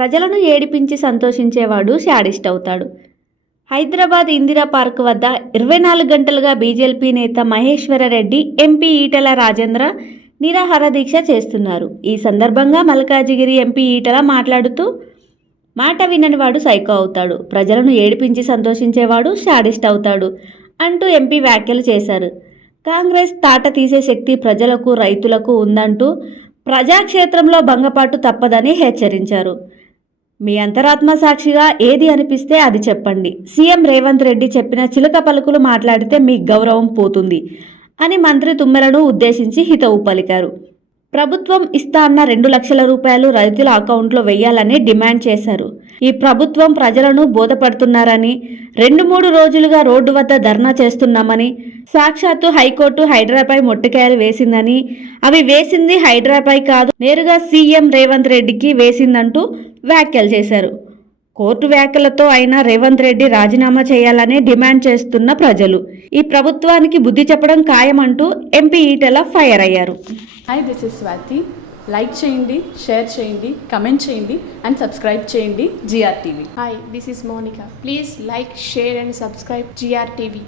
ప్రజలను ఏడిపించి సంతోషించేవాడు శాడిస్ట్ అవుతాడు. హైదరాబాద్ ఇందిరా పార్క్ వద్ద 24 గంటలుగా బీజేపీ నేత మహేశ్వరరెడ్డి, ఎంపీ ఈటెల రాజేంద్ర నిరాహార దీక్ష చేస్తున్నారు. ఈ సందర్భంగా మల్కాజిగిరి ఎంపీ ఈటెల మాట్లాడుతూ, మాట విననివాడు సైకో అవుతాడు, ప్రజలను ఏడిపించి సంతోషించేవాడు శాడిస్ట్ అవుతాడు అంటూ ఎంపీ వ్యాఖ్యలు చేశారు. కాంగ్రెస్ తాట తీసే శక్తి ప్రజలకు, రైతులకు ఉందంటూ ప్రజాక్షేత్రంలో భంగపాటు తప్పదని హెచ్చరించారు. మీ అంతరాత్మ సాక్షిగా ఏది అనిపిస్తే అది చెప్పండి. సీఎం రేవంత్ రెడ్డి చెప్పిన చిలుక పలుకులు మాట్లాడితే మీ గౌరవం పోతుంది అని మంత్రి తుమ్మెలను ఉద్దేశించి హితవు పలికారు. ప్రభుత్వం ఇస్తా అన్న 2 లక్షల రూపాయలు రైతుల అకౌంట్లో వేయాలని డిమాండ్ చేశారు. ఈ ప్రభుత్వం ప్రజలను బోధపడుతున్నారని, 2-3 రోజులుగా రోడ్డు వద్ద ధర్నా చేస్తున్నామని, సాక్షాత్తు హైకోర్టు హైడ్రాపై మొట్టికాయలు వేసిందని, అవి వేసింది హైడ్రాపై కాదు, నేరుగా సీఎం రేవంత్ రెడ్డికి వేసిందంటూ వ్యాఖ్యలు చేశారు. కోర్టు వ్యాఖ్యలతో అయినా రేవంత్ రెడ్డి రాజీనామా చేయాలని డిమాండ్ చేస్తున్న ప్రజలు ఈ ప్రభుత్వానికి బుద్ధి చెప్పడం ఖాయమంటూ ఎంపీ ఈటెల ఫైర్ అయ్యారు. Hi, this is Swathi. Like చేయండి, షేర్ చేయండి, కమెంట్ చేయండి అండ్ సబ్స్క్రైబ్ చేయండి GR TV. Hi, this is Monica. Please like, share and subscribe GR TV.